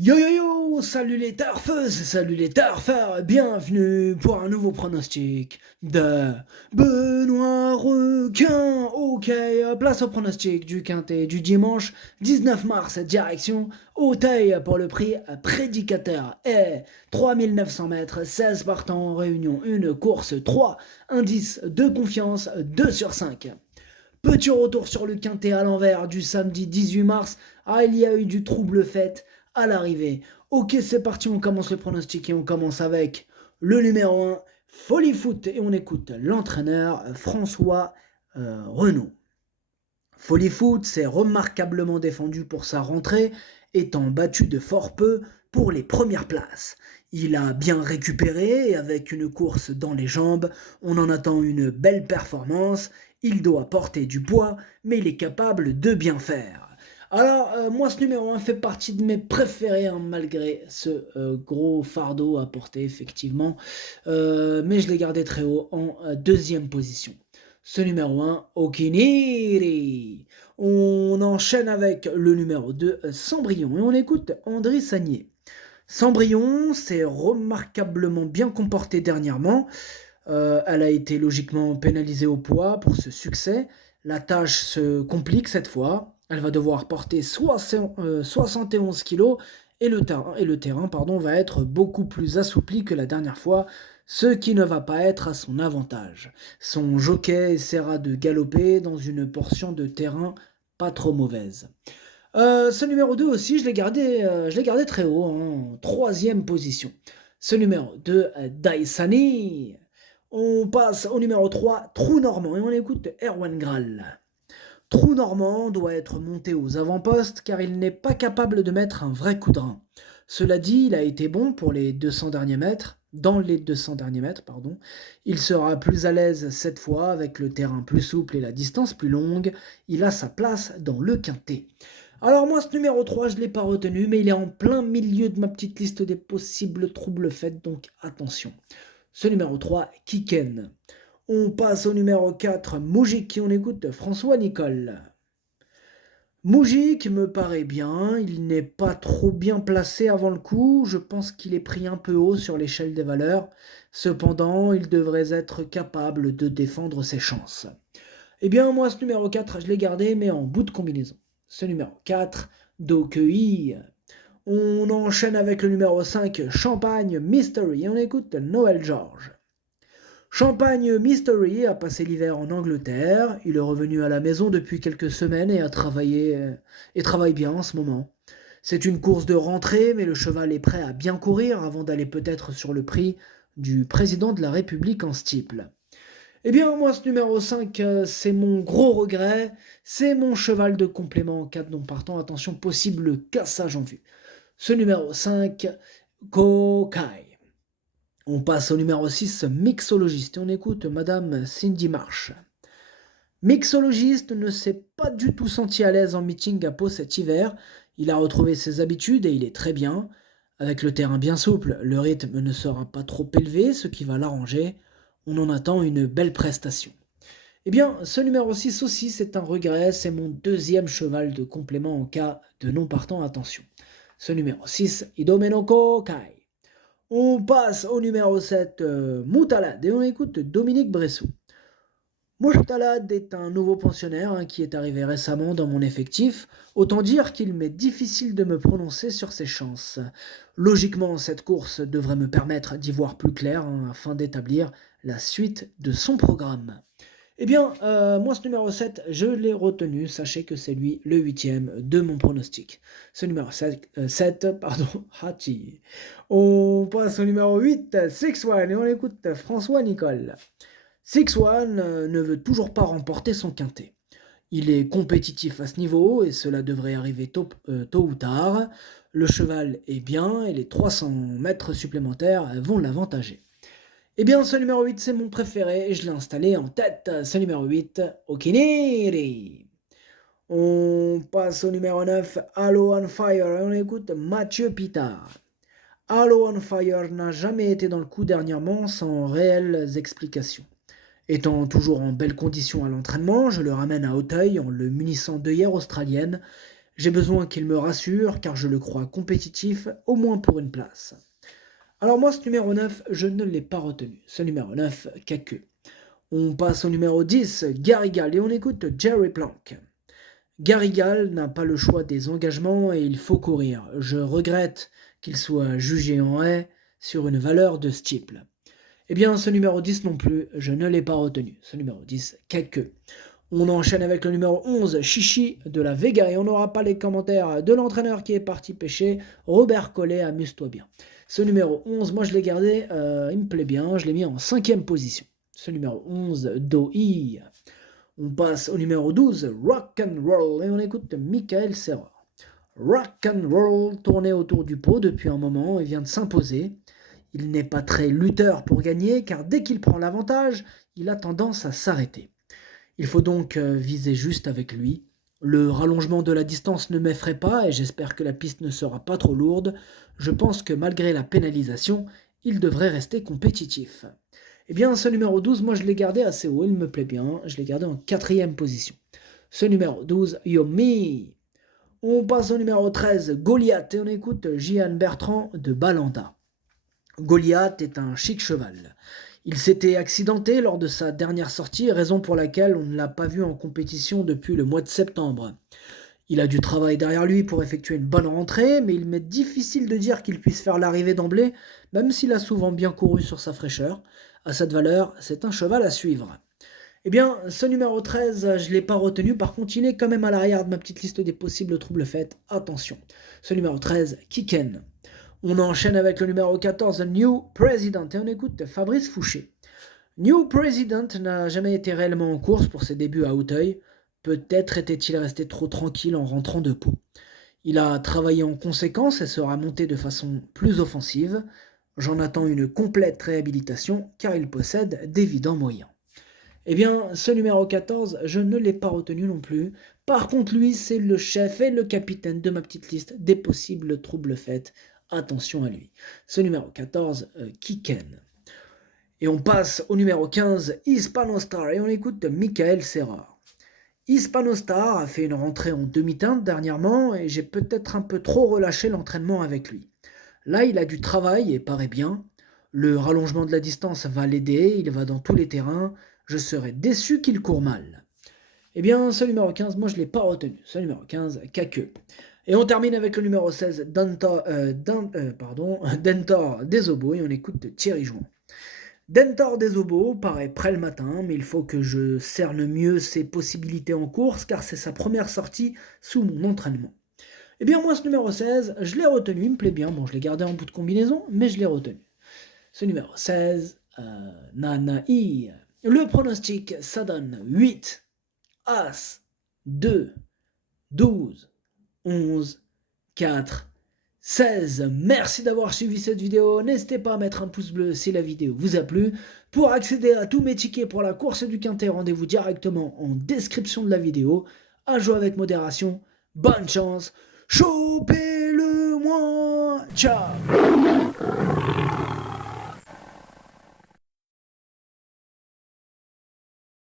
Yo yo yo, salut les turfeuses, salut les turfeurs, bienvenue pour un nouveau pronostic de Benoît Requin. Ok, place au pronostic du quintet du dimanche 19 mars, direction Auteuil pour le prix prédicateur. Et 3900 mètres, 16 partants en réunion, une course 3, indice de confiance 2 sur 5. Petit retour sur le quintet à l'envers du samedi 18 mars. Ah, il y a eu du trouble fait à l'arrivée. Ok, c'est parti, on commence le pronostic et on commence avec le numéro 1, Folie Foot. Et on écoute l'entraîneur François Renaud. Folie Foot s'est remarquablement défendu pour sa rentrée, étant battu de fort peu pour les premières places. Il a bien récupéré et avec une course dans les jambes, on en attend une belle performance. Il doit porter du poids, mais il est capable de bien faire. Alors, moi, ce numéro 1 fait partie de mes préférés, hein, malgré ce gros fardeau à porter, effectivement. Mais je l'ai gardé très haut en deuxième position. Ce numéro 1, Okiniri. On enchaîne avec le numéro 2, Cendrillon. Et on écoute André Sagnier. Cendrillon s'est remarquablement bien comportée dernièrement. Elle a été logiquement pénalisée au poids pour ce succès. La tâche se complique cette fois. Elle va devoir porter 71 kg et le terrain va être beaucoup plus assoupli que la dernière fois, ce qui ne va pas être à son avantage. Son jockey essaiera de galoper dans une portion de terrain pas trop mauvaise. Ce numéro 2 aussi, je l'ai gardé très haut, hein, en troisième position. Ce numéro 2, Daisani. On passe au numéro 3, Trou Normand, et on écoute Erwan Graal. Trou Normand doit être monté aux avant-postes car il n'est pas capable de mettre un vrai coup de rein. Cela dit, il a été bon pour les 200 derniers mètres, dans les 200 derniers mètres, pardon. Il sera plus à l'aise cette fois avec le terrain plus souple et la distance plus longue. Il a sa place dans le quintet. Alors moi, ce numéro 3, je ne l'ai pas retenu, mais il est en plein milieu de ma petite liste des possibles troubles faits, donc attention. Ce numéro 3, Kiken. On passe au numéro 4, Moujik, on écoute François Nicole. Moujik me paraît bien, il n'est pas trop bien placé avant le coup, je pense qu'il est pris un peu haut sur l'échelle des valeurs, cependant il devrait être capable de défendre ses chances. Eh bien moi ce numéro 4 je l'ai gardé mais en bout de combinaison. Ce numéro 4, Dokei. On enchaîne avec le numéro 5, Champagne Mystery, et on écoute Noël George. Champagne Mystery a passé l'hiver en Angleterre, il est revenu à la maison depuis quelques semaines et travaille bien en ce moment. C'est une course de rentrée, mais le cheval est prêt à bien courir avant d'aller peut-être sur le prix du président de la République en steeple. Eh bien, moi, ce numéro 5, c'est mon gros regret. C'est mon cheval de complément en cas de non partant. Attention, possible cassage en vue. Ce numéro 5, Kokai. On passe au numéro 6, Mixologiste. Et on écoute Madame Cindy Marsh. Mixologiste ne s'est pas du tout senti à l'aise en meeting à Pau cet hiver. Il a retrouvé ses habitudes et il est très bien. Avec le terrain bien souple, le rythme ne sera pas trop élevé, ce qui va l'arranger. On en attend une belle prestation. Eh bien, ce numéro 6 aussi, c'est un regret, c'est mon deuxième cheval de complément en cas de non partant, attention. Ce numéro 6, Idomenoko Kai. On passe au numéro 7, Moutalade, et on écoute Dominique Bressou. Moutalade est un nouveau pensionnaire, hein, qui est arrivé récemment dans mon effectif. Autant dire qu'il m'est difficile de me prononcer sur ses chances. Logiquement, cette course devrait me permettre d'y voir plus clair, hein, afin d'établir la suite de son programme. Eh bien, moi, ce numéro 7, je l'ai retenu. Sachez que c'est lui le huitième de mon pronostic. Ce numéro 7, pardon, Hachi. On passe au numéro 8, Six One, et on écoute François Nicole. Six One ne veut toujours pas remporter son quintet. Il est compétitif à ce niveau et cela devrait arriver tôt ou tard. Le cheval est bien et les 300 mètres supplémentaires vont l'avantager. Eh bien, ce numéro 8, c'est mon préféré et je l'ai installé en tête. Ce numéro 8, Okiniri. On passe au numéro 9, Halo on Fire, et on écoute Mathieu Pitard. Halo on Fire n'a jamais été dans le coup dernièrement sans réelles explications. Étant toujours en belle condition à l'entraînement, je le ramène à Auteuil en le munissant d'œillères australiennes. J'ai besoin qu'il me rassure car je le crois compétitif, au moins pour une place. Alors moi, ce numéro 9, je ne l'ai pas retenu. Ce numéro 9, Kaku. On passe au numéro 10, Garrigal, et on écoute Jerry Plank. Garrigal n'a pas le choix des engagements et il faut courir. Je regrette qu'il soit jugé en haie sur une valeur de steeple. Eh bien, ce numéro 10 non plus, je ne l'ai pas retenu. Ce numéro 10, Kaku. On enchaîne avec le numéro 11, Chichi de la Vega, et on n'aura pas les commentaires de l'entraîneur qui est parti pêcher. Robert Collet, amuse-toi bien. Ce numéro 11, moi je l'ai gardé, il me plaît bien, je l'ai mis en 5e position. Ce numéro 11, Doi. On passe au numéro 12, Rock and Roll, et on écoute Michael Serra. Rock and Roll tournait autour du pot depuis un moment et vient de s'imposer. Il n'est pas très lutteur pour gagner, car dès qu'il prend l'avantage, il a tendance à s'arrêter. Il faut donc viser juste avec lui. Le rallongement de la distance ne m'effraie pas et j'espère que la piste ne sera pas trop lourde. Je pense que malgré la pénalisation, il devrait rester compétitif. Eh bien, ce numéro 12, moi je l'ai gardé assez haut, il me plaît bien. Je l'ai gardé en 4e position. Ce numéro 12, Yomi. On passe au numéro 13, Goliath, et on écoute Gian Bertrand de Balanda. Goliath est un chic cheval. Il s'était accidenté lors de sa dernière sortie, raison pour laquelle on ne l'a pas vu en compétition depuis le mois de septembre. Il a du travail derrière lui pour effectuer une bonne rentrée, mais il m'est difficile de dire qu'il puisse faire l'arrivée d'emblée, même s'il a souvent bien couru sur sa fraîcheur. À cette valeur, c'est un cheval à suivre. Eh bien, ce numéro 13, je ne l'ai pas retenu, par contre il est quand même à l'arrière de ma petite liste des possibles troubles faits. Attention, ce numéro 13, Kiken. On enchaîne avec le numéro 14, New President, et on écoute Fabrice Fouché. New President n'a jamais été réellement en course pour ses débuts à Auteuil. Peut-être était-il resté trop tranquille en rentrant de Pau. Il a travaillé en conséquence et sera monté de façon plus offensive. J'en attends une complète réhabilitation car il possède d'évidents moyens. Eh bien, ce numéro 14, je ne l'ai pas retenu non plus. Par contre, lui, c'est le chef et le capitaine de ma petite liste des possibles troubles faits. Attention à lui. Ce numéro 14, Kiken. Et on passe au numéro 15, Hispanostar, et on écoute Michael Serra. Hispanostar a fait une rentrée en demi-teinte dernièrement, et j'ai peut-être un peu trop relâché l'entraînement avec lui. Là, il a du travail et paraît bien. Le rallongement de la distance va l'aider, il va dans tous les terrains. Je serais déçu qu'il court mal. Eh bien, ce numéro 15, moi je ne l'ai pas retenu. Ce numéro 15, Kaku. Et on termine avec le numéro 16, Dentor des Obos, et on écoute Thierry Jouan. Dentor des Obos paraît prêt le matin, mais il faut que je cerne mieux ses possibilités en course, car c'est sa première sortie sous mon entraînement. Eh bien, moi, ce numéro 16, je l'ai retenu, il me plaît bien. Bon, je l'ai gardé en bout de combinaison, mais je l'ai retenu. Ce numéro 16, Nanaï. Le pronostic, ça donne 8, As, 2, 12, 11, 4, 16. Merci d'avoir suivi cette vidéo. N'hésitez pas à mettre un pouce bleu si la vidéo vous a plu. Pour accéder à tous mes tickets pour la course du Quintet, rendez-vous directement en description de la vidéo. À jouer avec modération. Bonne chance. Chopez-le moi. Ciao.